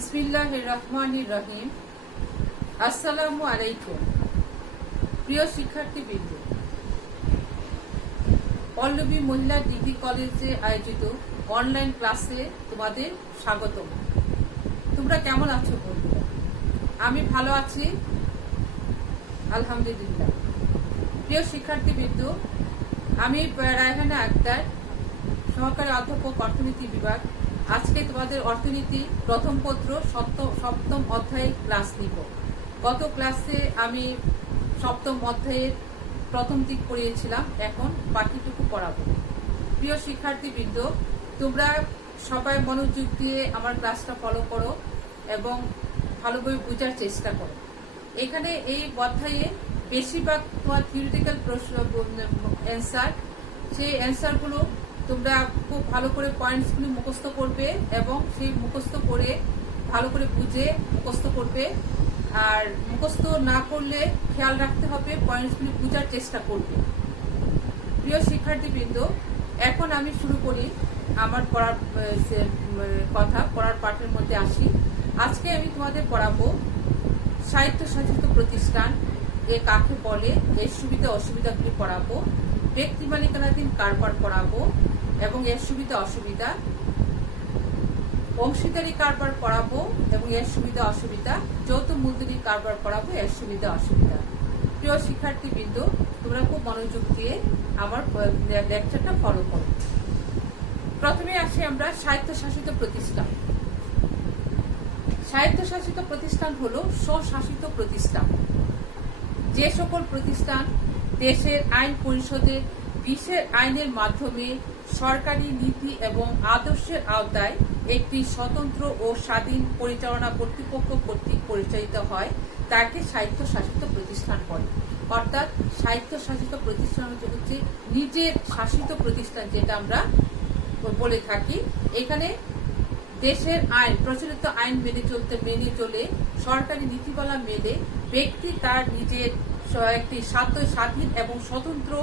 বিসমিল্লাহির রহমানির রহিম। আসসালামু আলাইকুম প্রিয় শিক্ষার্থীবৃন্দ, পল্লবী মহিলা ডিগ্রি কলেজে আয়োজিত অনলাইন ক্লাসে তোমাদের স্বাগতম। তোমরা কেমন আছো বন্ধুরা? আমি ভালো আছি, আলহামদুলিল্লাহ। প্রিয় শিক্ষার্থীবৃন্দ, আমি রায়হানা আক্তার, সহকারী অধ্যাপক, অর্থনীতি বিভাগ। আজকে তোমাদের অর্থনীতি প্রথম পত্র সপ্তম অধ্যায়ে ক্লাস নিব। গত ক্লাসে আমি সপ্তম অধ্যায়ের প্রথম দিক পড়িয়েছিলাম, এখন বাকিটুকু পড়াবো। প্রিয় শিক্ষার্থীবৃন্দ, তোমরা সবাই মনোযোগ দিয়ে আমার ক্লাসটা ফলো করো এবং ভালোভাবে বোঝার চেষ্টা করো। এখানে এই অধ্যায়ে বেশিরভাগ তোমার থিওরিটিক্যাল প্রশ্ন অ্যান্সার, সেই অ্যান্সারগুলো তোমরা খুব ভালো করে পয়েন্টসগুলি মুখস্থ করবে এবং সেই মুখস্থ করে ভালো করে বুঝে মুখস্থ করবে। আর মুখস্থ না করলে খেয়াল রাখতে হবে, পয়েন্টসগুলি বোঝার চেষ্টা করবে। প্রিয় শিক্ষার্থীবৃন্দ, এখন আমি শুরু করি আমার পড়ার পড়ার পাঠের মধ্যে আসি। আজকে আমি তোমাদের পড়াবো স্বায়ত্তশাসিত প্রতিষ্ঠান এ কাকে বলে, এর সুবিধা অসুবিধাগুলি পড়াবো। ব্যক্তি মালিকানাধীন কারবার পড়াবো এবং এর সুবিধা অসুবিধা। অংশীদারি কারবার পড়াবো এবং এর সুবিধা অসুবিধা। যৌথ মূলধনী কারবার পড়াবো, এর সুবিধা অসুবিধা। প্রিয় শিক্ষার্থীবৃন্দ, তোমরা খুব মনোযোগ দিয়ে আমার লেকচারটা ফলো করো। প্রথমে আসি আমরা স্বায়ত্তশাসিত প্রতিষ্ঠান। স্বায়ত্তশাসিত প্রতিষ্ঠান হলো স্বশাসিত প্রতিষ্ঠান। যে সকল প্রতিষ্ঠান দেশের আইন পরিষদে বিশেষ আইনের মাধ্যমে সরকারি নীতি এবং আদর্শের আওতায় একটি স্বতন্ত্র ও স্বাধীন পরিচালনা কর্তৃপক্ষ কর্তৃক পরিচালিত হয়, তাকে স্বায়ত্তশাসিত প্রতিষ্ঠান বলে। অর্থাৎ স্বায়ত্তশাসিত প্রতিষ্ঠান হচ্ছে নিজের শাসিত প্রতিষ্ঠান, যেটা আমরা বলে থাকি। এখানে দেশের আইন, প্রচলিত আইন মেনে চলে সরকারি নীতিমালা মেনে ব্যক্তি তার নিজের একটি স্বাধীন এবং স্বতন্ত্র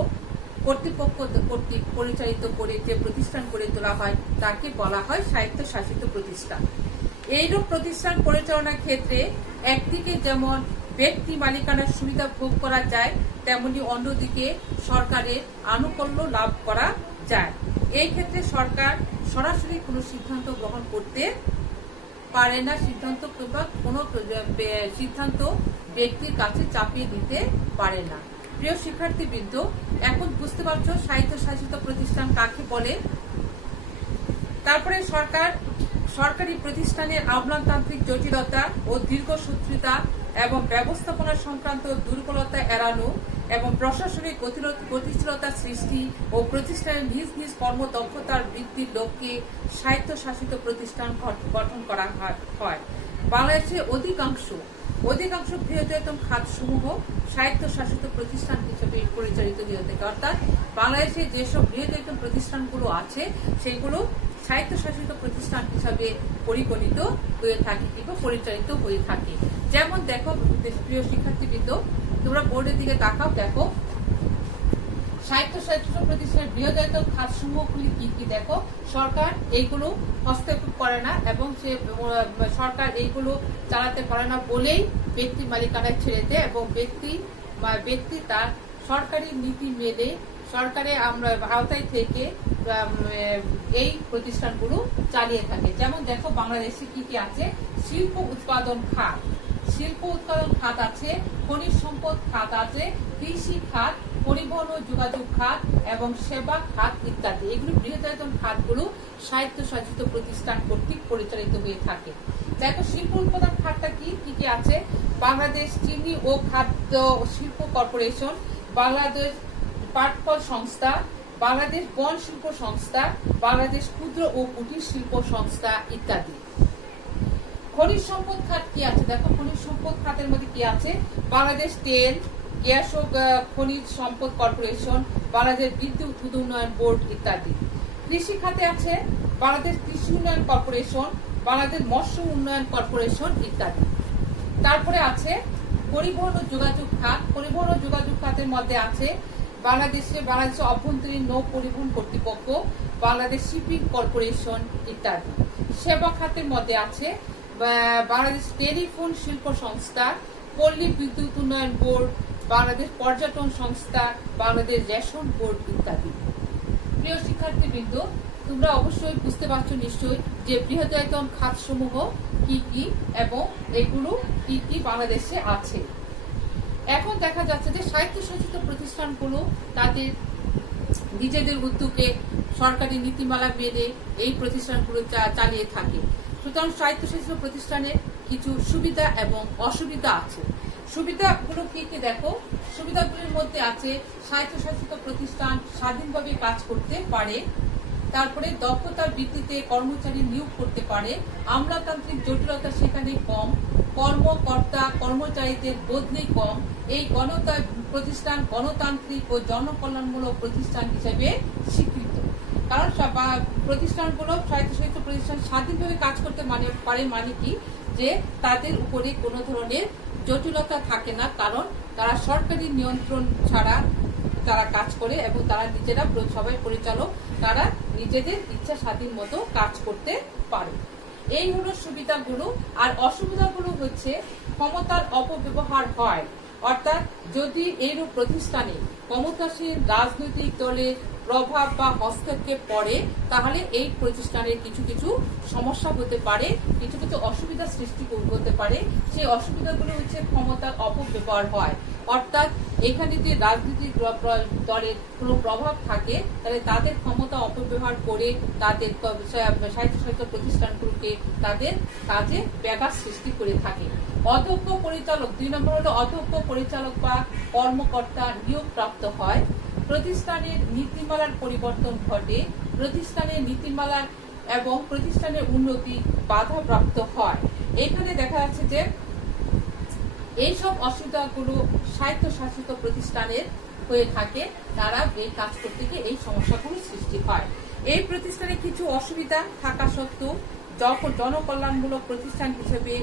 কর্তৃপক্ষ কর্তৃক পরিচালিত করে যে প্রতিষ্ঠান গড়ে তোলা হয়, তাকে বলা হয় স্বায়ত্তশাসিত প্রতিষ্ঠান। এইরূপ প্রতিষ্ঠান পরিচালনার ক্ষেত্রে একদিকে যেমন ব্যক্তি মালিকানার সুবিধা ভোগ করা যায়, তেমনি অন্যদিকে সরকারের আনুকূল্য লাভ করা যায়। এই ক্ষেত্রে সরকার সরাসরি কোনো সিদ্ধান্ত গ্রহণ করতে পারে না, কোনো সিদ্ধান্ত ব্যক্তির কাছে চাপিয়ে দিতে পারে না। প্রিয় শিক্ষার্থীবৃন্দ, এখন বুঝতে পারছো স্বায়ত্তশাসিত প্রতিষ্ঠান কাকে বলে। তারপরে সরকারি প্রতিষ্ঠানের আমলাতান্ত্রিক জটিলতা ও দীর্ঘসূত্রিতা এবং ব্যবস্থাপনা সংক্রান্ত দুর্বলতা এড়ানো এবং প্রশাসনিক গতিশীলতা সৃষ্টি ও প্রতিষ্ঠানের নিজ নিজ কর্মদক্ষতার বৃদ্ধির লক্ষ্যে স্বায়ত্তশাসিত প্রতিষ্ঠান গঠন করা হয়। বাংলাদেশে অধিকাংশ বৃহত্তম খাতসমূহ স্বায়ত্তশাসিত প্রতিষ্ঠান হিসেবে পরিচালিত হয়ে থাকে। অর্থাৎ বাংলাদেশে যেসব বৃহত্তম প্রতিষ্ঠানগুলো আছে, সেগুলো স্বায়ত্তশাসিত প্রতিষ্ঠান হিসাবে পরিগণিত হয়ে থাকে কিংবা পরিচালিত হয়ে থাকে। যেমন দেখো প্রিয় শিক্ষার্থীবৃন্দ, তোমরা বোর্ডের দিকে তাকাও, দেখো স্বায়ত্তশাসিত প্রতিষ্ঠানের বৃহত্তম খাতসমূহগুলি কি কি। দেখো, সরকার এইগুলো হস্তক্ষেপ করে না এবং সরকার এইগুলো চালাতে পারে না বলেই ব্যক্তি মালিকানায় ছেড়ে দেয় এবং ব্যক্তি তার সরকারি নীতি মেনে সরকারের আওতায় থেকে এই প্রতিষ্ঠানগুলো চালিয়ে থাকে। যেমন দেখো, বাংলাদেশে কি কি আছে। শিল্প উৎপাদন খাত আছে, খনিজ সম্পদ খাত আছে, কৃষি খাত, পরিবহন ও যোগাযোগ খাত এবং সেবা খাত ইত্যাদি। এগুলো বৃহত্তম খাতগুলো স্বায়ত্তশাসিত প্রতিষ্ঠান কর্তৃক পরিচালিত হয়ে থাকে। দেখো, শিল্প উৎপাদন খাতটা কি কি আছে। বাংলাদেশ চিনি ও খাদ্য শিল্প কর্পোরেশন, বাংলাদেশ পাটকল সংস্থা, বাংলাদেশ বন শিল্প সংস্থা, বাংলাদেশ ক্ষুদ্র ও কুটির শিল্প সংস্থা ইত্যাদি। খনিজ সম্পদ খাত কি আছে। দেখো, খনিজ সম্পদ খাতের মধ্যে কি আছে। বাংলাদেশ তেল, গ্যাস ও খনিজ সম্পদ কর্পোরেশন, বাংলাদেশ বিদ্যুৎ উন্নয়ন বোর্ড ইত্যাদি। কৃষি খাতে আছে বাংলাদেশ কৃষি উন্নয়ন কর্পোরেশন, বাংলাদেশ মৎস্য উন্নয়ন কর্পোরেশন ইত্যাদি। তারপরে আছে পরিবহন ও যোগাযোগ খাত। পরিবহন ও যোগাযোগ খাতের মধ্যে আছে বাংলাদেশ অভ্যন্তরীণ নৌ পরিবহন কর্তৃপক্ষ, বাংলাদেশ শিপিং কর্পোরেশন ইত্যাদি। সেবা খাতের মধ্যে আছে বাংলাদেশ টেলিফোন শিল্প সংস্থা, পল্লী বিদ্যুৎ উন্নয়ন বোর্ড, বাংলাদেশ পর্যটন সংস্থা, বাংলাদেশ রেশন বোর্ড ইত্যাদি। প্রিয় শিক্ষার্থীবৃন্দ, তোমরা অবশ্যই বুঝতে পারছো নিশ্চয়ই যে বৃহদায়তন খাতসমূহ কি কি এবং এগুলো কি কি বাংলাদেশে আছে। এখন দেখা যাচ্ছে যে স্বায়ত্তশাসিত প্রতিষ্ঠানগুলো তাদের নিজেদের উদ্যোগে সরকারি নীতিমালা মেনে এই প্রতিষ্ঠানগুলো চালিয়ে থাকে। সুতরাং স্বায়ত্তশাসিত প্রতিষ্ঠানের কিছু সুবিধা এবং অসুবিধা আছে। সুবিধাগুলো কি কি দেখো, সুবিধাগুলির মধ্যে আছে স্বায়ত্তশাসিত প্রতিষ্ঠান স্বাধীনভাবে কাজ করতে পারে, তারপরে দক্ষতার ভিত্তিতে কর্মচারী নিয়োগ করতে পারে, আমলাতান্ত্রিক জটিলতা সেখানে কম, কর্মকর্তা কর্মচারীদের বদলি কম, এই প্রতিষ্ঠান গণতান্ত্রিক ও জনকল্যাণমূলক প্রতিষ্ঠান হিসেবে স্বীকৃত। কারণ প্রতিষ্ঠানগুলো স্বায়ত্তশাসিত প্রতিষ্ঠান স্বাধীনভাবে কাজ করতে পারে মানে কি, যে তাদের উপরে কোনো ধরনের জটিলতা থাকে না, কারণ তারা সরকারি নিয়ন্ত্রণ ছাড়া তারা কাজ করে এবং তারা নিজেরা সবাই পরিচালক, তারা নিজেদের ইচ্ছা স্বাধীন মতো কাজ করতে পারে। এই হলো সুবিধাগুলো। আর অসুবিধাগুলো হচ্ছে ক্ষমতার অপব্যবহার হয়, অর্থাৎ যদি এইরূপ প্রতিষ্ঠানে ক্ষমতাসীন রাজনৈতিক দলের প্রভাব বা হস্তক্ষেপ পড়ে তাহলে এই প্রতিষ্ঠানের কিছু কিছু সমস্যা হতে পারে, কিছু কিছু অসুবিধা সৃষ্টি হতে পারে। সেই অসুবিধাগুলো হচ্ছে ক্ষমতার অপব্যবহার হয়, অর্থাৎ এখানে যদি রাজনৈতিক দলের কোনো প্রভাব থাকে তাহলে তাদের ক্ষমতা অপব্যবহার করে তাদের স্বায়ত্তশাসিত প্রতিষ্ঠানগুলোকে তাদের কাজে ব্যাঘাত সৃষ্টি করে থাকে। অধ্যক্ষ পরিচালক, 2 নম্বর হলো অধ্যক্ষ পরিচালক বা কর্মকর্তা নিয়োগ প্রাপ্ত হয়, প্রতিষ্ঠানের নীতিমালার পরিবর্তন ঘটে, প্রতিষ্ঠানের নীতিমালার এবং প্রতিষ্ঠানের উন্নতি বাধাপ্রাপ্ত হয়। এখানে দেখা যাচ্ছে যে এইসব অসুবিধাগুলো স্বায়ত্তশাসিত প্রতিষ্ঠানের হয়ে থাকে, তারা এই কাজ করতে গিয়ে এই সমস্যাগুলো সৃষ্টি হয়। এই প্রতিষ্ঠানে কিছু অসুবিধা থাকা সত্ত্বেও জনকল্যাণমূলক প্রতিষ্ঠান হিসেবে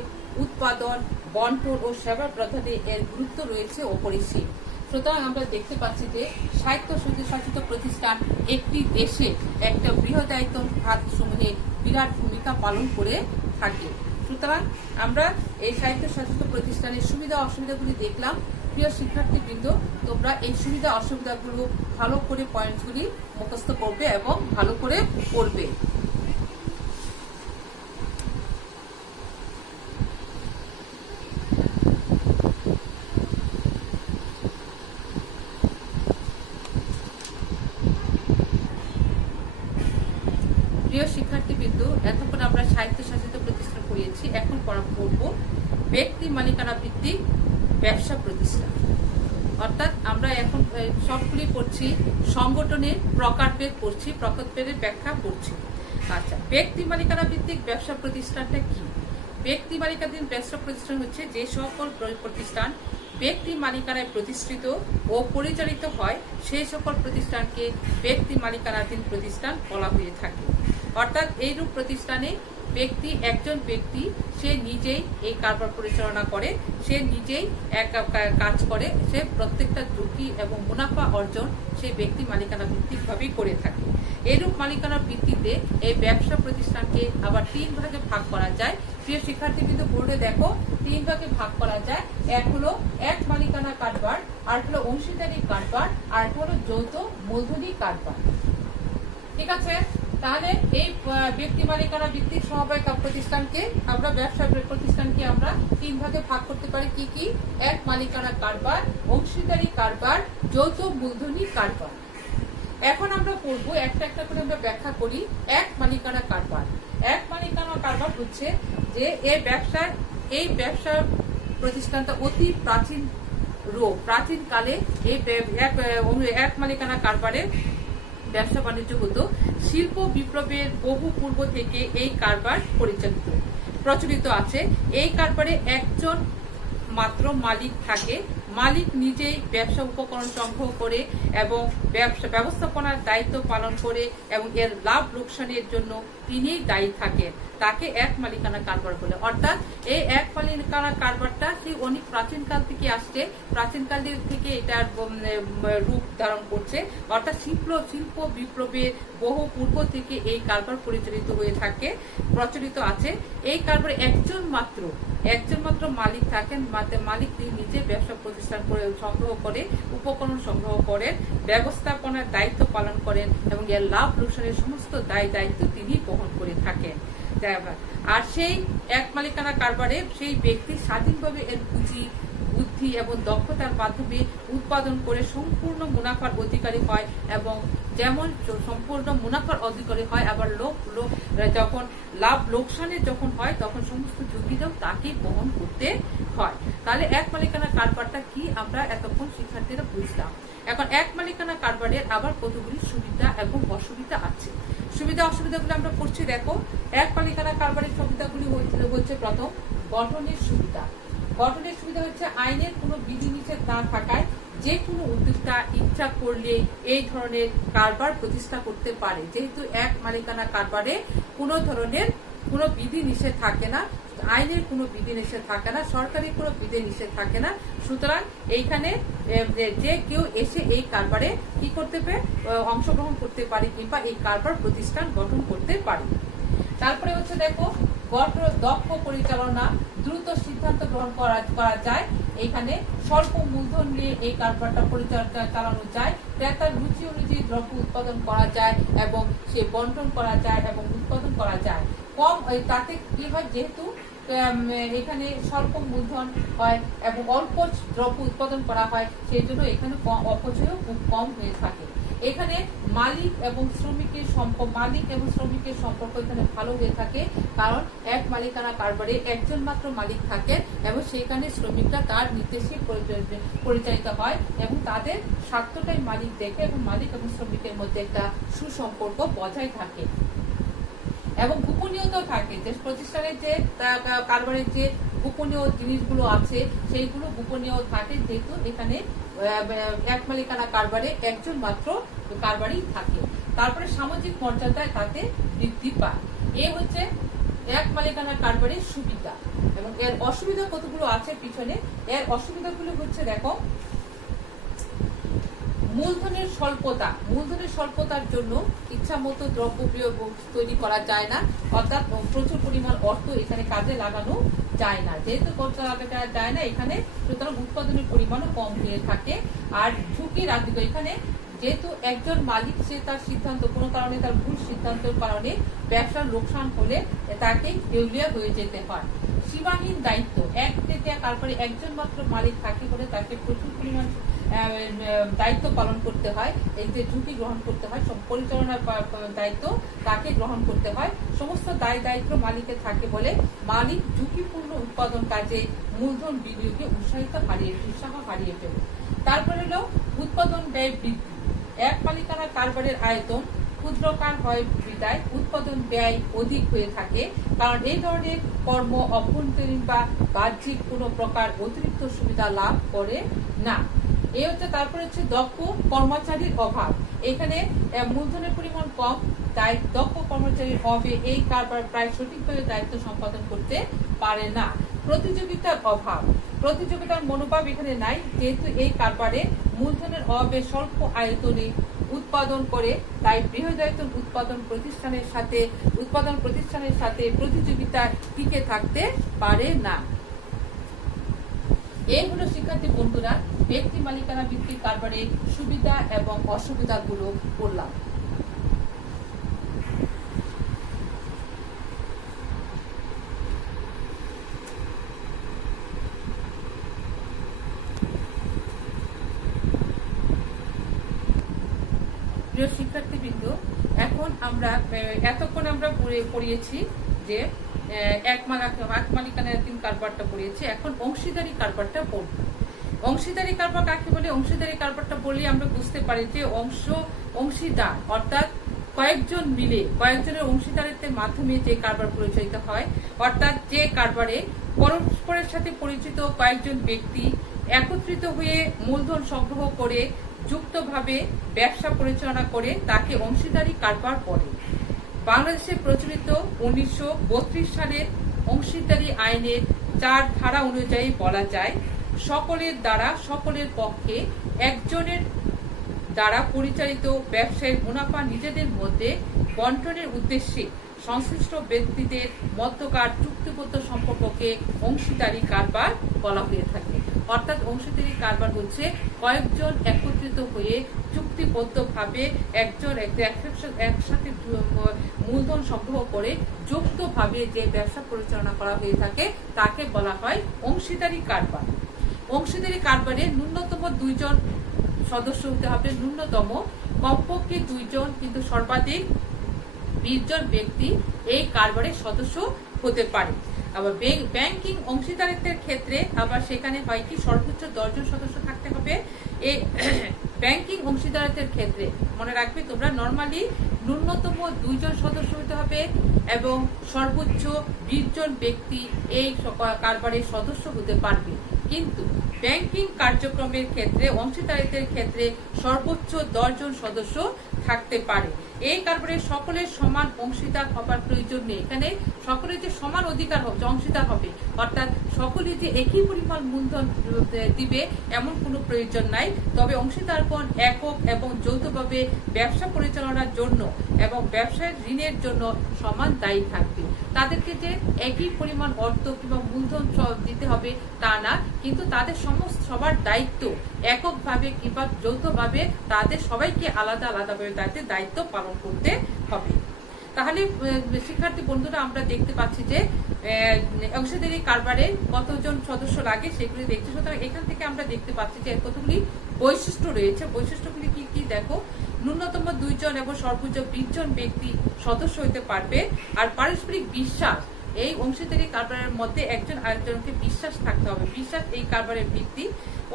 উৎপাদন, বন্টন ও সেবা প্রদানে এর গুরুত্ব রয়েছে অপরিসীম। সুতরাং আমরা দেখতে পাচ্ছি যে স্বায়ত্তশাসিত প্রতিষ্ঠান একটি দেশে একটা বৃহদায়তন খাত সমূহে বিরাট ভূমিকা পালন করে থাকে। সুতরাং আমরা এই স্বায়ত্তশাসিত প্রতিষ্ঠানের সুবিধা অসুবিধাগুলি দেখলাম। প্রিয় শিক্ষার্থীবৃন্দ, তোমরা এই সুবিধা অসুবিধাগুলো ভালো করে পয়েন্টগুলি মুখস্থ করবে এবং ভালো করে পড়বে। প্রিয় শিক্ষার্থীবৃন্দ, এতক্ষণ আমরা স্বায়ত্তশাসিত প্রতিষ্ঠান পড়িয়েছি, এখন পড়ব ব্যক্তি মালিকানা ভিত্তিক ব্যবসা প্রতিষ্ঠান। অর্থাৎ আমরা এখন সবগুলি পড়ছি সংগঠনের প্রকারভেদ পড়ছি, প্রকারভেদের ব্যাখ্যা পড়ছি। আচ্ছা, ব্যক্তি মালিকানা ভিত্তিক ব্যবসা প্রতিষ্ঠানটা কি? ব্যক্তি মালিকানাধীন ব্যবসা প্রতিষ্ঠান হচ্ছে যে সকল প্রতিষ্ঠান ব্যক্তি মালিকানায় প্রতিষ্ঠিত ও পরিচালিত হয় সেই সকল প্রতিষ্ঠানকে ব্যক্তি মালিকানাধীন প্রতিষ্ঠান বলা হয়ে থাকে। অর্থাৎ এইরূপ প্রতিষ্ঠানে একজন ব্যক্তি সে নিজেই এই কারবার পরিচালনা করে, সে নিজেই কাজ করে, সে প্রত্যেকটা ঝুঁকি এবং মুনাফা অর্জন সেই ব্যক্তি মালিকানা ভিত্তিক ভাবেই করে থাকে। এইরূপ মালিকানার ভিত্তিতে এই ব্যবসা প্রতিষ্ঠানকে আবার 3 ভাগে ভাগ করা যায়। প্রিয় শিক্ষার্থীবৃন্দ, বোর্ডে দেখো 3 ভাগে ভাগ করা যায়। এক হলো এক মালিকানা কারবার, আর হলো অংশীদারি কারবার, আর হলো যৌথ মূলধনী কারবার। ঠিক আছে, তাহলে এই ব্যক্তি মালিকানা ভিত্তিক সমবায় প্রতিষ্ঠানকে আমরা ব্যবসা প্রতিষ্ঠানকে আমরা 3 ভাগে ভাগ করতে পারি। কি কি? এক মালিকানা কারবার, অংশীদারি কারবার, যৌথ মূলধনী কারবার। এখন আমরা পড়বো একটা একটা করে, আমরা ব্যাখ্যা করি। এক মালিকানা কারবার। এক মালিকানা কারবার হচ্ছে যে এই ব্যবসা প্রতিষ্ঠানটা অতি প্রাচীন কালে এই এক মালিকানা কারবারে ব্যবসা বাণিজ্য হতো। শিল্প বিপ্লবের বহু পূর্ব থেকে এই কারবার প্রচলিত আছে। এই কারবারে একজন মাত্র মালিক থাকে, মালিক নিজেই ব্যবসা উপকরণ সংগ্রহ করে এবং ব্যবস্থাপনার দায়িত্ব পালন করে এবং এর লাভ লোকসানের জন্য তিনিই দায়ী থাকেন, তাকে এক মালিকানা কারবার বলে। অর্থাৎ এই এক মালিকানা কারবারটা সেই অনেক প্রাচীনকাল থেকে আসছে, প্রাচীনকাল থেকে এটার রূপ ধারণ করছে। অর্থাৎ শিল্প বিপ্লবের বহু পূর্ব থেকে এই কারবার পরিচালিত হয়ে থাকে, প্রচলিত আছে। এই কারবারে একজন মাত্র মালিক থাকেন। মালিক তিনি নিজে ব্যবসা প্রতিষ্ঠান করে সংগ্রহ করে, উপকরণ সংগ্রহ করেন, ব্যবস্থাপনার দায়িত্ব পালন করেন এবং এর লাভ লোকসানের সমস্ত দায়িত্ব তিনি বহন করে থাকেন। আর সেই এক মালিকানা কারবারে সেই ব্যক্তি স্বাধীনভাবে এর বুদ্ধি এবং দক্ষতার মাধ্যমে উৎপাদন করে সম্পূর্ণ মুনাফার অধিকারী হয় এবং যেমন সম্পূর্ণ মুনাফার অধিকারী হয়, আবার যখন লাভ লোকসানের যখন হয় তখন সমস্ত ঝুঁকিটাও তাকেই বহন করতে হয়। তাহলে এক মালিকানা কারবারটা কি আমরা এতক্ষণ শিক্ষার্থীরা বুঝলাম। এখন এক মালিকানা কারবারের আবার কতগুলি সুবিধা এবং অসুবিধা আছে। সুবিধা অসুবিধাগুলো আমরা পড়ছি। দেখো, এক মালিকানা কারবারের সুবিধাগুলি হচ্ছে প্রথম গঠনের সুবিধা। গঠনের সুবিধা হচ্ছে আইনের কোনো বিধিনিষেধ না থাকায় যে কোনো উদ্যোক্তা ইচ্ছা করলে এই ধরনের কারবার প্রতিষ্ঠা করতে পারে। যেহেতু এক মালিকানা কারবারে কোনো ধরনের কোনো বিধি নিষেধ থাকে না, আইনের কোনো বিধি নিষেধ থাকে না, সরকারি কোনো বিধি নিষেধ থাকে না, সুতরাং এইখানে যে কেউ এসে এই কারবারে কি করতে পারে, অংশগ্রহণ করতে পারে কিংবা এই কারবার প্রতিষ্ঠান গঠন করতে পারে। তারপরে হচ্ছে দেখো, দক্ষ পরিচালনা, দ্রুত সিদ্ধান্ত গ্রহণ করা যায়। এখানে স্বল্প মূলধন নিয়ে এই কারবারটা চালানো যায়। ক্রেতার রুচি অনুযায়ী দ্রব্য উৎপাদন করা যায় এবং সে বন্টন করা যায় এবং উৎপাদন করা যায় কম। তাতে কি হয়, যেহেতু এখানে স্বল্প মূলধন হয় এবং অল্প দ্রব্য উৎপাদন করা হয়, সেই জন্য এখানে অপচয়ও খুব কম হয়ে থাকে। এখানে মালিক এবং শ্রমিকের সম্পর্ক এখানে ভালো হয়ে থাকে, কারণ এক মালিকানা কারবারে একজন মাত্র মালিক থাকেন এবং সেখানে শ্রমিকরা তার নির্দেশে পরিচালিত হয় এবং তাদের স্বার্থটাই মালিক দেখে এবং মালিক এবং শ্রমিকের মধ্যে একটা সুসম্পর্ক বজায় থাকে এবং গোপনীয়তাও থাকে। যে প্রতিষ্ঠানের যে কারবারের যে গোপনীয় জিনিসগুলো আছে সেইগুলো গোপনীয় থাকে, যেহেতু এখানে এক মালিকানা কারবারে একজন মাত্র কারবারই থাকে। তারপরে সামাজিক মর্যাদায় তাতে বৃদ্ধি পায়। এ হচ্ছে এক মালিকানা কারবারের সুবিধা। এবং এর অসুবিধা কতগুলো আছে পিছনে। এর অসুবিধাগুলো হচ্ছে, দেখো, মূলধনের স্বল্পতার জন্য ইচ্ছা মতো দ্রব্য তৈরি করা যায় না, অর্থাৎ প্রচুর পরিমাণ অর্থ এখানে কাজে লাগানো যায় না। যেহেতু খরচা লাগানো যায় না এখানে, সুতরাং উৎপাদনের পরিমাণও কম হয়ে থাকে। আর ঝুঁকির আধিক্য, এখানে যেহেতু একজন মালিক সে তার সিদ্ধান্ত কোনো কারণে, তার ভুল সিদ্ধান্তের কারণে ব্যবসার লোকসান হলে তাকে দেউলিয়া হয়ে যেতে হয়। সীমাহীন দায়িত্ব, কারপরে একজন মাত্র মালিক থাকে বলে তাকে প্রচুর পরিমাণ দায়িত্ব পালন করতে হয়, এই যে ঝুঁকি গ্রহণ করতে হয়, সব পরিচালনার দায়িত্ব তাকে গ্রহণ করতে হয়। সমস্ত দায়িত্ব মালিকের থাকে বলে মালিক ঝুঁকিপূর্ণ উৎপাদন কাজে মূলধন বিনিয়োগে উৎসাহ হারিয়ে ফেলে। তারপরে হলো উৎপাদন ব্যয় বৃদ্ধি। এক মালিকানা কারবারের আয়তন ক্ষুদ্রকার হয় বিদায় উৎপাদন ব্যয় অধিক হয়ে থাকে, কারণ এই ধরনের কর্ম অভ্যন্তরীণ বা বাহ্যিক কোনো প্রকার অতিরিক্ত সুবিধা লাভ করে না। এই হচ্ছে। তারপরে হচ্ছে দক্ষ কর্মচারীর অভাব। এখানে মূলধনের পরিমাণ কম, তাই দক্ষ কর্মচারীর অভাবে এই কারবার প্রায় সঠিকভাবে দায়িত্ব সম্পাদন করতে পারে না। প্রতিযোগিতার অভাব, প্রতিযোগিতার মনোভাব এখানে নাই, যেহেতু এই কারবারে মূলধনের অভাবে স্বল্প আয়তনে উৎপাদন করে, তাই বৃহদায়তন উৎপাদন প্রতিষ্ঠানের সাথে প্রতিযোগিতা টিকে থাকতে পারে না। এই হলো শিক্ষার্থী বন্ধুরা ব্যক্তি মালিকানা ভিত্তিক কারবারের সুবিধা এবং অসুবিধাগুলো বললাম। প্রিয় শিক্ষার্থীবৃন্দ, এতক্ষণ আমরা পড়িয়েছি যে এক মালিকানাধীন কারবারটা পড়িয়েছি। এখন অংশীদারি কারবারটা পড়ব। অংশীদারি কারবার কাকে বলে? অংশীদারি কারবারটা বললে আমরা বুঝতে পারি যে অংশীদার, অর্থাৎ কয়েকজন মিলে কয়েকজনের অংশীদারিত্বের মাধ্যমে যে কারবার পরিচালিত হয়, অর্থাৎ যে কারবারে পরস্পরের সাথে পরিচিত কয়েকজন ব্যক্তি একত্রিত হয়ে মূলধন সংগ্রহ করে যুক্তভাবে ব্যবসা পরিচালনা করে তাকে অংশীদারি কারবার বলে। বাংলাদেশে প্রচলিত 1932 সালের অংশীদারি আইনের 4 ধারা অনুযায়ী বলা যায়, সকলের দ্বারা সকলের পক্ষে একজনের দ্বারা পরিচালিত ব্যবসায়ের মুনাফা নিজেদের মধ্যে বন্টনের উদ্দেশ্যে সংশ্লিষ্ট ব্যক্তিদের মধ্যকার চুক্তিবদ্ধ সম্পর্ককে অংশীদারি কারবার বলা হয়ে থাকে। অর্থাৎ অংশীদারি কারবার হচ্ছে কয়েকজন একত্রিত হয়ে চুক্তিবদ্ধভাবে একসাথে মূলধন সংগ্রহ করে যুক্তভাবে যে ব্যবসা পরিচালনা করা হয়ে থাকে তাকে বলা হয় অংশীদারি কারবার। অংশীদারি কারবারে ন্যূনতম 2 জন সদস্য হতে হবে, ন্যূনতম কমপক্ষে 2 জন, কিন্তু সর্বাধিক 20 জন ব্যক্তি এই কারবারের সদস্য হতে পারে। আবার ব্যাংকিং অংশীদারিত্বের ক্ষেত্রে আবার সেখানে হয় কি সর্বোচ্চ 10 জন সদস্য থাকতে হবে। এই ব্যাংকিং অংশীদারিত্বের ক্ষেত্রে মনে রাখবে তোমরা, নরমালি ন্যূনতম 2 জন সদস্য হতে হবে এবং সর্বোচ্চ 20 জন ব্যক্তি এই কারবারের সদস্য হতে পারবে। কিন্তু ব্যাংকিং কার্যক্রমের ক্ষেত্রে অংশীদারিত্বের ক্ষেত্রে সর্বোচ্চ 10 জন সদস্য থাকতে পারে। এই কারবারে সকলের সমান অংশীদার হবার প্রয়োজন নেই। এখানে সকলের যে সমান অধিকার অংশীদার হবে, অর্থাৎ সকলে যে একই পরিমাণ মূলধন দিবে এমন কোনো প্রয়োজন নাই। তবে অংশীদারগণ একক এবং যৌথভাবে ব্যবসা পরিচালনার জন্য এবং ব্যবসায়ের ঋণের জন্য সমান দায়ী থাকবে। তাদেরকে যে একই পরিমাণ অর্থ কিংবা মূলধন দিতে হবে তা না, কিন্তু তাদের সবার দায়িত্ব এককভাবে কিংবা যৌথভাবে তাদের সবাইকে আলাদা আলাদাভাবে তাদের দায়িত্ব পালন করতে হবে। তাহলে শিক্ষার্থী বন্ধুরা, আমরা দেখতে পাচ্ছি যে অংশীদারি কারবারে কতজন সদস্য লাগে সেগুলি দেখছি। সুতরাং এখান থেকে আমরা দেখতে পাচ্ছি যে কতগুলি বৈশিষ্ট্য রয়েছে। বৈশিষ্ট্যগুলি কি কি দেখো, ন্যূনতম 2 জন এবং সর্বোচ্চ 20 জন ব্যক্তি সদস্য হতে পারবে। আর পারস্পরিক বিশ্বাস, এই অংশীদারি কারবারের মধ্যে একজন আরেকজনকে বিশ্বাস থাকতে হবে। বিশ্বাস এই কারবারের ভিত্তি।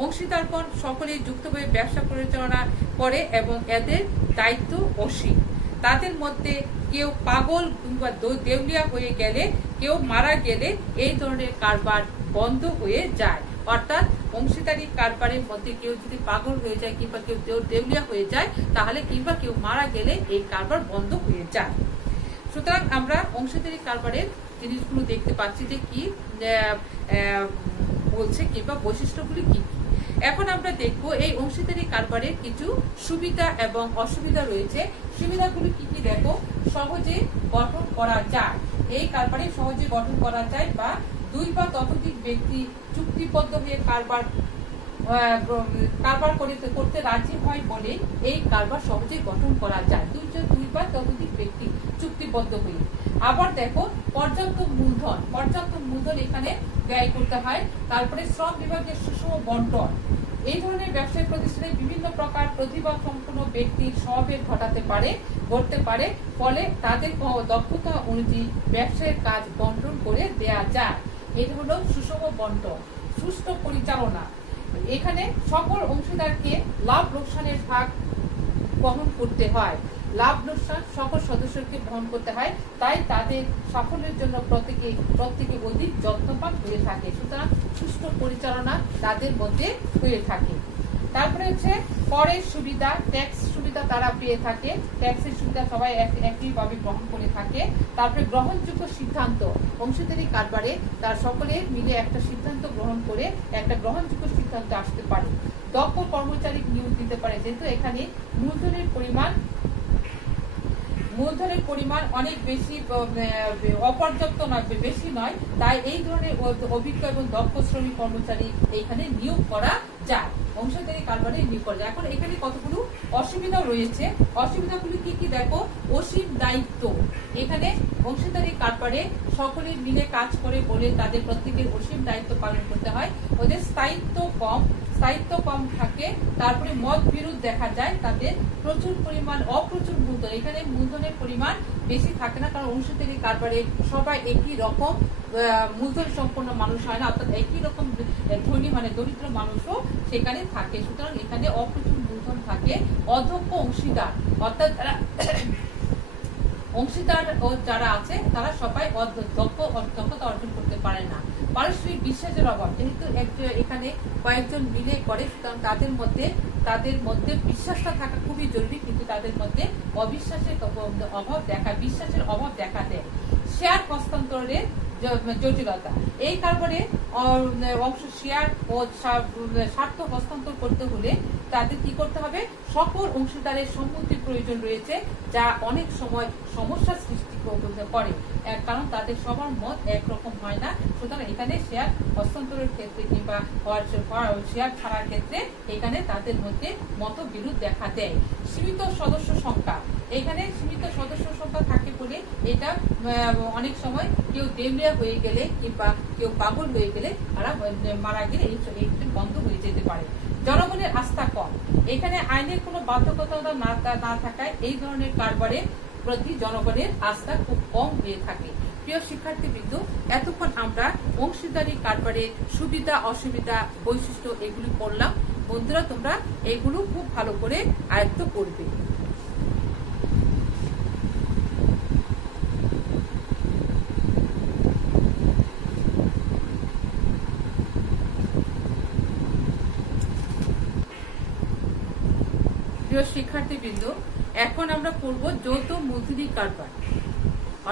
অংশীদারগণ সকলেই যুক্তভাবে ব্যবসা পরিচালনা করে এবং এদের দায়িত্ব অসীম। তাদের মধ্যে কেউ পাগল কিংবা দেউলিয়া হয়ে গেলে, কেউ মারা গেলে এই ধরনের কারবার বন্ধ হয়ে যায়। অর্থাৎ অংশীদারি কারবারের মধ্যে কেউ যদি পাগল হয়ে যায় কিংবা কেউ দেউলিয়া হয়ে যায়, তাহলে কিংবা কেউ মারা গেলে এই কারবার বন্ধ হয়ে যায়। সুতরাং আমরা অংশীদারি কারবারের জিনিসগুলো দেখতে পাচ্ছি যে কি বলছে কিংবা বৈশিষ্ট্যগুলি কি। এখন আমরা দেখব এই অংশীদারি কারবারের কিছু সুবিধা এবং অসুবিধা রয়েছে। সুবিধাগুলি কি কি দেখো, সহজে গঠন করা যায়। এই কারবারে সহজে গঠন করা যায়, বা 2 বা ততোধিক ব্যক্তি চুক্তিবদ্ধ হয়ে কারবার করতে রাজি হয় বলে এই কারবার সহজে গঠন করা যায়। 2 বা ততোধিক ব্যক্তি চুক্তিবদ্ধ হয়ে। আবার দেখো পর্যাপ্ত মূলধন এখানে ব্যয় করতে হয়। তারপরে শ্রম বিভাগের সুষম বন্টন। এই ধরনের ব্যবসায়িক প্রতিষ্ঠানে বিভিন্ন প্রকার প্রতিভা সম্পন্ন ব্যক্তির সমাবেশ ঘটতে পারে, ফলে তাদের দক্ষতা অনুযায়ী ব্যবসায়ের কাজ বন্টন করে দেয়া যায়। এটা হলো সুষম বন্টন। সুষ্ঠু পরিচালনা, এখানে সকল অংশীদারকে লাভ লোকসানের ভাগ বহন করতে হয়। লাভ লোকসান সকল সদস্যকে বহন করতে হয়, তাই তাদের সাফল্যের জন্য প্রত্যেকে অধিক যত্নবান হয়ে থাকে। সুতরাং সুষ্ঠু পরিচালনা তাদের মধ্যে হয়ে থাকে। তারপরে হচ্ছে করের সুবিধা, ট্যাক্স সুবিধা তারা পেয়ে থাকে। ট্যাক্সের সুবিধা সবাই একইভাবে গ্রহণ করে থাকে। তারপরে গ্রহণযোগ্য সিদ্ধান্ত, অংশীদারি কারবারে তার সকলে মিলে একটা সিদ্ধান্ত গ্রহণ করে একটা গ্রহণযোগ্য সিদ্ধান্ত আসতে পারে। দক্ষ কর্মচারী নিয়োগ দিতে পারে, যেহেতু এখানে মূলধনের পরিমাণ অনেক বেশি, অপর্যাপ্ত নয়, বেশি নয়, তাই এই ধরনের অভিজ্ঞ এবং দক্ষ শ্রমিক কর্মচারী এখানে নিয়োগ করা যায়। অংশীদারি কারবারে নিয়োগ করা যায়। এখন এখানে কতগুলো অসুবিধা রয়েছে। অসুবিধাগুলি কি কি দেখো, অসীম দায়িত্ব। এখানে অংশীদারি কারবারে সকলে মিলে কাজ করে বলে তাদের প্রত্যেকের অসীম দায়িত্ব পালন করতে হয়। ওদের স্থায়িত্ব কম থাকে। তারপরে মত বিরোধ দেখা যায়, তাদের প্রচুর পরিমাণ অপ্রচুর মূলধন। এখানে মূলধনের পরিমাণ বেশি থাকে না, কারণ অংশীদারি কারবারে সবাই একই রকম মূলধন সম্পন্ন মানুষ হয় না, অর্থাৎ একই রকম ধনী দরিদ্র মানুষও সেখানে থাকে। সুতরাং এখানে অপ্রচুর মূলধন থাকে। অধ্যক্ষ অংশীদার, অর্থাৎ অংশীদার ও যারা আছে তারা সবাই দক্ষতা অর্জন করতে পারে না। পারস্পরিক বিশ্বাসের অভাব, যেহেতু এখানে কয়েকজন মিলে করে, সুতরাং তাদের মধ্যে বিশ্বাসটা থাকা খুবই জরুরি, কিন্তু তাদের মধ্যে বিশ্বাসের অভাব দেখা দেয়। শেয়ার হস্তান্তরের জটিলতা, এই কারবারে অংশ শেয়ার ও স্বার্থ হস্তান্তর করতে হলে তাদের কি করতে হবে, সকল অংশীদারের সম্মতির প্রয়োজন রয়েছে, যা অনেক সময় সমস্যার সৃষ্টি করে, কারণ তাদের সবার মত একরকম হয় না। সুতরাং এখানে শেয়ার হস্তান্তরের ক্ষেত্রে কিংবা শেয়ার ছাড়ার ক্ষেত্রে এখানে তাদের মধ্যে মতবিরোধ দেখা দেয়। সীমিত সদস্য সংখ্যা, এখানে সীমিত সদস্য সংখ্যা থাকে বলে এটা অনেক সময় কেউ দেউলিয়া হয়ে গেলে কিংবা কেউ পাগল হয়ে গেলে তারা মারা গেলে এই বন্ধ হয়ে যেতে পারে। জনগণের আস্থা কম, এখানে আইনের কোনো বাধ্যবাধকতা না থাকায় এই ধরনের কারবারের প্রতি জনগণের আস্থা খুব কম হয়ে থাকে। প্রিয় শিক্ষার্থীবৃন্দ, এতক্ষণ আমরা অংশীদারি কারবারের সুবিধা অসুবিধা বৈশিষ্ট্য এগুলি পড়লাম। বন্ধুরা, তোমরা এগুলো খুব ভালো করে আয়ত্ত করবে। প্রিয় শিক্ষার্থীবৃন্দ, এখন আমরা পড়ব যৌথ মূলধনী কারবার,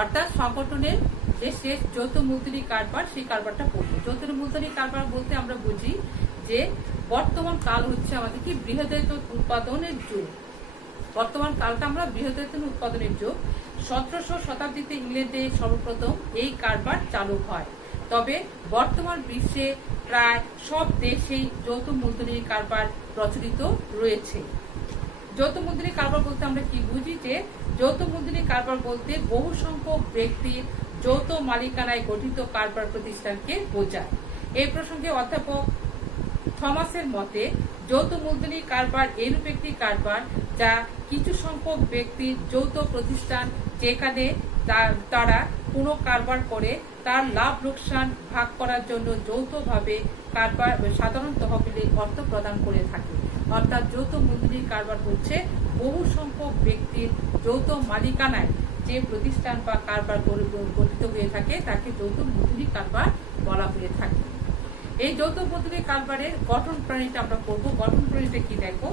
অর্থাৎ সংগঠনের যে শেষ যৌথ মূলধনী কারবার, সেই কারবারটা পড়ব। যৌথ মূলধনী কারবার বলতে আমরা বুঝি যে বর্তমান কাল হচ্ছে আমাদের কি বৃহদায়তন উৎপাদনের যুগ। বর্তমান কালটা আমরা বৃহদায়তন উৎপাদনের যুগ। 1700 শতাব্দীতে ইংল্যান্ডে সর্বপ্রথম এই কারবার চালু হয়। তবে বর্তমান বিশ্বে প্রায় সব দেশেই যৌথ মূলধনী কারবার প্রচলিত রয়েছে। যৌথ মূলধনী কারবার বলতে আমরা কি বুঝি, যে যৌথ মূলধনী কারবার বলতে বহু সংখ্যক ব্যক্তির যৌথ মালিকানায় গঠিত কারবার প্রতিষ্ঠানকে বোঝায়। এই প্রসঙ্গে অধ্যাপক থমাসের মতে যৌথ মূলধনী কারবার এরূপ একটি কারবার যা কিছু সংখ্যক ব্যক্তির যৌথ প্রতিষ্ঠান, যেখানে তারা কোনো কারবার করে তার লাভ লোকসান ভাগ করার জন্য যৌথভাবে কারবার সাধারণ তহবিলে অর্থ প্রদান করে থাকে। অর্থাৎ যৌথ মূলধনী কারবার হচ্ছে বহু সংখ্যক ব্যক্তির যৌথ মালিকানায় যে প্রতিষ্ঠান বা কারবার গঠিত হয়ে থাকে তাকে যৌথ মূলধনী কারবার বলা হয়ে থাকে। এই যৌথ মূলধনী কারবারের গঠন প্রণালীটা আমরা পড়ব। গঠন প্রণালীটা কি দেখো,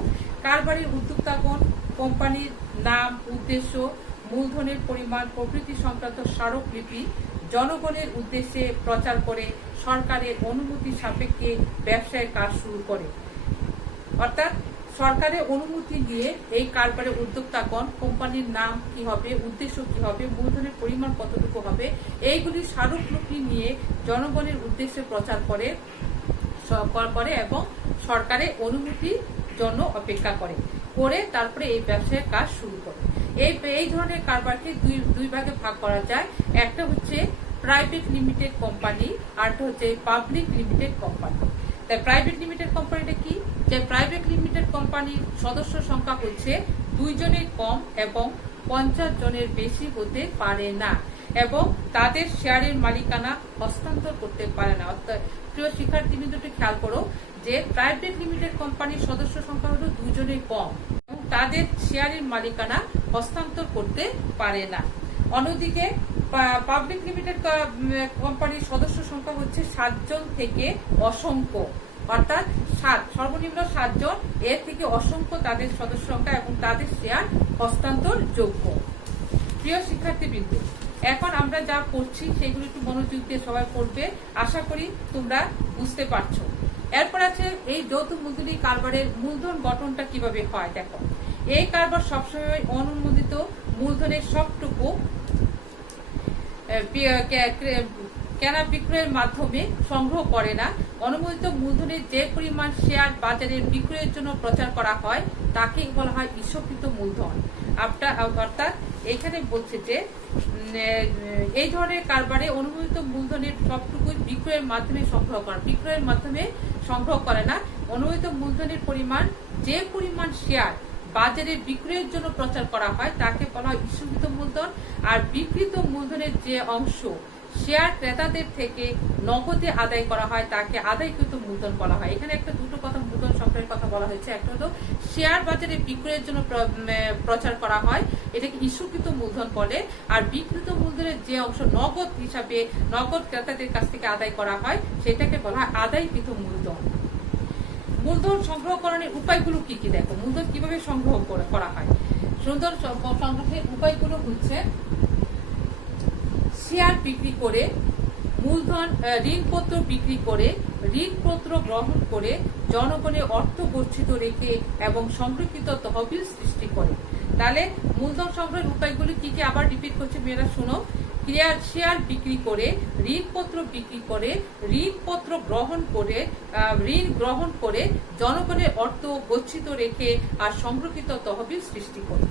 কারবারের উদ্যোক্তাগণ কোম্পানির নাম, উদ্দেশ্য, মূলধনের পরিমাণ প্রভৃতি সংক্রান্ত স্মারকলিপি জনগণের উদ্দেশ্যে প্রচার করে সরকারের অনুমতি সাপেক্ষে ব্যবসায়ের কাজ শুরু করে। অর্থাৎ সরকারের অনুমতি নিয়ে এই কারবারের উদ্যোক্তাগণ কোম্পানির নাম কি হবে, উদ্দেশ্য কি হবে, মূলধনের পরিমাণ কতটুকু হবে, এইগুলি স্মারকলিপি নিয়ে জনগণের উদ্দেশ্যে প্রচার করে এবং সরকারের অনুমতির জন্য অপেক্ষা করে তারপরে এই ব্যবসায়ের কাজ শুরু করে। এই ধরনের কারবারকে দুই ভাগে ভাগ করা যায়। একটা হচ্ছে প্রাইভেট লিমিটেড কোম্পানি, আরটা হচ্ছে পাবলিক লিমিটেড কোম্পানি। তাই প্রাইভেট লিমিটেড কোম্পানিটা কি, যে প্রাইভেট লিমিটেড কোম্পানির সদস্য সংখ্যা হচ্ছে 2 জনের কম এবং 50 জনের বেশি হতে পারে না, এবং তাদের শেয়ারের মালিকানা হস্তান্তর করতে পারে না। অর্থাৎ প্রিয় শিক্ষার্থীবৃন্দ, একটু খেয়াল করো যে প্রাইভেট লিমিটেড কোম্পানির সদস্য সংখ্যা হলো 2 জনের কম এবং তাদের শেয়ারের মালিকানা হস্তান্তর করতে পারে না। অন্যদিকে পাবলিক লিমিটেড কোম্পানির সদস্য সংখ্যা হচ্ছে 7 জন থেকে অসংখ্য, অর্থাৎ সর্বনিম্ন 7 জন, এর থেকে অসংখ্য তাদের সদস্য সংখ্যা এবং তাদের শেয়ার হস্তান্তর যোগ্য। প্রিয় শিক্ষার্থীবৃন্দ, এখন আমরা যা পড়ছি সেগুলো একটু মনোযোগ দিয়ে সবাই পড়বে, আশা করি তোমরা বুঝতে পারছো। এরপর আছে এই যৌথ মূলধনী কারবারের মূলধন গঠনটা কিভাবে হয়। দেখো, এই কারবার সবসময় অনুমোদিত মূলধনের সবটুকু কেনা বিক্রয়ের মাধ্যমে সংগ্রহ করে না। অনুমোদিত মূলধনের যে পরিমাণ শেয়ার বাজারে বিক্রয়ের জন্য প্রচার করা হয় তাকে বলা হয় ইস্যকৃত মূলধন। অর্থাৎ এখানে বলছে যে এই ধরনের কারবারে অনুমোদিত মূলধনের সবটুকুই বিক্রয়ের মাধ্যমে সংগ্রহ করে না। অনুমোদিত মূলধনের পরিমাণ, যে পরিমাণ শেয়ার বাজারে বিক্রয়ের জন্য প্রচার করা হয় তাকে বলা হয় ইস্যুকৃত মূলধন। আর বিক্রিত মূলধনের যে অংশ শেয়ার ক্রেতাদের থেকে নগদে আদায় করা হয় তাকে আদায়কৃত মূলধন বলা হয়। এখানে দুটো কথা মূলধন সম্পর্কে চ্যাপ্টারের কথা বলা হয়েছে। একটা হলো শেয়ার বাজারে বিক্রয়ের জন্য প্রচার করা হয়, এটাকে ইস্যুকৃত মূলধন বলে। আর বিক্রিত মূলধনের যে অংশ নগদ হিসাবে নগদ ক্রেতাদের কাছ থেকে আদায় করা হয় সেটাকে বলা হয় আদায়কৃত মূলধন। মূলধন সংগ্রহকরণের উপায়গুলো কি কি দেখো, মূলধন কিভাবে সংগ্রহ করা হয়। মূলধন সংগ্রহের উপায়গুলো হচ্ছে শেয়ার বিক্রি করে, মূলধন ঋণপত্র বিক্রি করে, ঋণপত্র গ্রহণ করে, জনগণের অর্থ গচ্ছিত রেখে এবং সংরক্ষিত তহবিল সৃষ্টি করে। তাহলে মূলধন সংগ্রহের উপায়গুলি কি কি আবার রিপিট করছে মেয়েরা শোনো। শেয়ার বিক্রি করে, ঋণপত্র বিক্রি করে, ঋণপত্র গ্রহণ করে, ঋণ গ্রহণ করে, জনগণের অর্থ গচ্ছিত রেখে আর সংরক্ষিত তহবিল সৃষ্টি করে।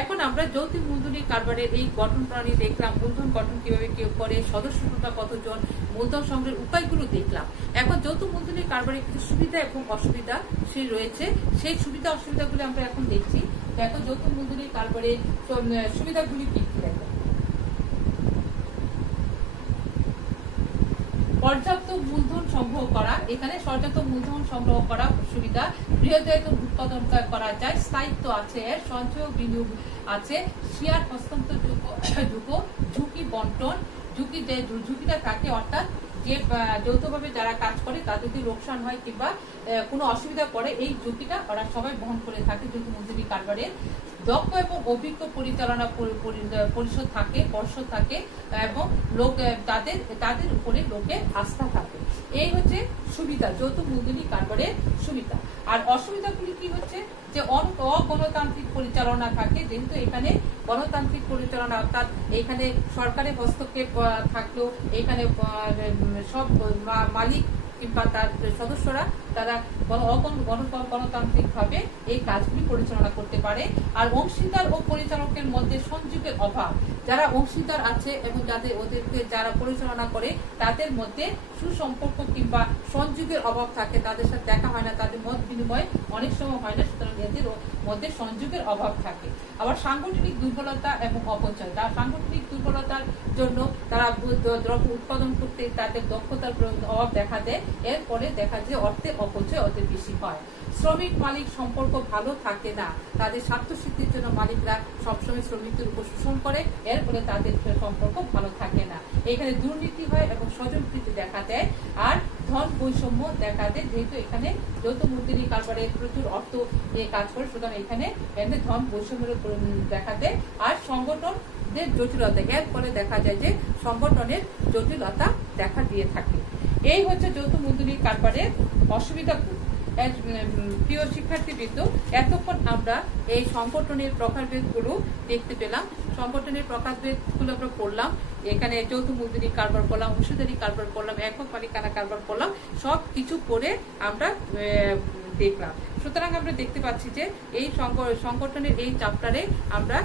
এখন আমরা যৌথ মূলধনী কারবারের এই গঠন প্রণালী দেখলাম, মূলধন গঠন কিভাবে কেউ করে, সদস্য সংখ্যা কতজন, মূলধন সংগ্রহের উপায়গুলো দেখলাম। এখন যৌথ মূলধনী কারবারের কিছু সুবিধা এবং অসুবিধা সেই রয়েছে, সেই সুবিধা অসুবিধাগুলো আমরা এখন দেখছি। দেখো যৌথ মূলধনী কারবারের সুবিধাগুলি কি কি দেখো। পর্যাপ্ত মূলধন সংগ্রহ করা, এখানে পর্যাপ্ত মূলধন সংগ্রহ করা সুবিধা। বৃহদায়িত উৎপাদন করা যায়, স্থায়িত্ব আছে, এর সঞ্চয় বিনিয়োগ আছে, শেয়ার হস্তান্তরযোগ্য, ঝুঁকি বন্টন, ঝুঁকিটা থাকে অর্থাৎ যে যৌথভাবে যারা কাজ করে তাদের যদি লোকসান হয় কিংবা কোনো অসুবিধা পড়ে এই ঝুঁকিটা ওরা সবাই বহন করে থাকে যৌথ মূলধনী কারবারে। দক্ষ এবং অভিজ্ঞ পরিচালনা পরিষদ থাকে, পর্ষদ থাকে এবং লোক তাদের উপরে লোকের আস্থা থাকে। এই হচ্ছে সুবিধা, যৌথ মূলধনী কারবারের সুবিধা। আর অসুবিধাগুলি কি হচ্ছে যে অগণতান্ত্রিক পরিচালনা থাকে, যেহেতু এখানে গণতান্ত্রিক পরিচালনা অর্থাৎ এখানে সরকারের হস্তক্ষেপ থাকলেও এখানে সব মালিক কিংবা তার সদস্যরা তারা গণতান্ত্রিক ভাবে এই কাজগুলি পরিচালনা করতে পারে। আর অংশীদার ও পরিচালকের মধ্যে সংযোগের অভাব, যারা অংশীদার আছে এবং ওদেরকে যারা পরিচালনা করে তাদের মধ্যে সুসম্পর্ক কিংবা সংযোগের অভাব থাকে, তাদের সাথে দেখা হয় না, তাদের মত বিনিময় অনেক সময় হয় না, সুতরাং এদের মধ্যে সংযোগের অভাব থাকে। আবার সাংগঠনিক দুর্বলতা এবং অপচয়, তার সাংগঠনিক দুর্বলতার জন্য তারা দ্রব্য উৎপাদন করতে তাদের দক্ষতার অভাব দেখা দেয়, এরপরে দেখা যায় অর্থের অপচয় অতি বেশি হয়। শ্রমিক মালিক সম্পর্ক ভালো থাকে না, তাদের স্বার্থ সিদ্ধির জন্য মালিকরা সবসময় শ্রমিকদের উপর শোষণ করে, এর ফলে তাদের সম্পর্ক ভালো থাকে না। এখানে দুর্নীতি হয় এবং স্বজনপ্রীতি দেখা দেয় আর ধন বৈষম্য দেখা দেয়, যেহেতু এখানে যৌথ মূলধনী কারবারে প্রচুর অর্থ নিয়ে কাজ করে, সুতরাং এখানে ধন বৈষম্যের দেখা দেয়। আর সংগঠনের জটিলতা, এর ফলে দেখা যায় যে সংগঠনের জটিলতা দেখা দিয়ে থাকে। এই হচ্ছে যৌথ মূলধনী কারবারের অসুবিধাগুলো। প্রিয় শিক্ষার্থীবৃন্দ, এতক্ষণ আমরা এই সংগঠনের প্রকারভেদগুলো দেখতে পেলাম, সংগঠনের প্রকারভেদগুলো আমরা পড়লাম। এখানে যৌথ মূলধনী কারবার করলাম, অংশীদারি কারবার করলাম, একক মালিকানা কারবার করলাম, সব কিছু করে আমরা দেখলাম। সুতরাং আমরা দেখতে পাচ্ছি যে এই সংগঠনের এই চ্যাপ্টারে আমরা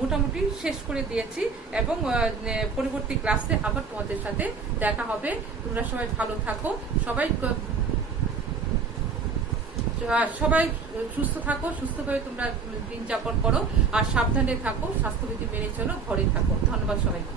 মোটামুটি শেষ করে দিয়েছি এবং পরবর্তী ক্লাসে আবার তোমাদের সাথে দেখা হবে। তোমরা সবাই ভালো থাকো, সবাই সুস্থ থাকো, সুস্থভাবে তোমরা দিন যাপন করো আর সাবধানে থাকো, স্বাস্থ্যবিধি মেনে চলো, ঘরে থাকো। ধন্যবাদ সবাইকে।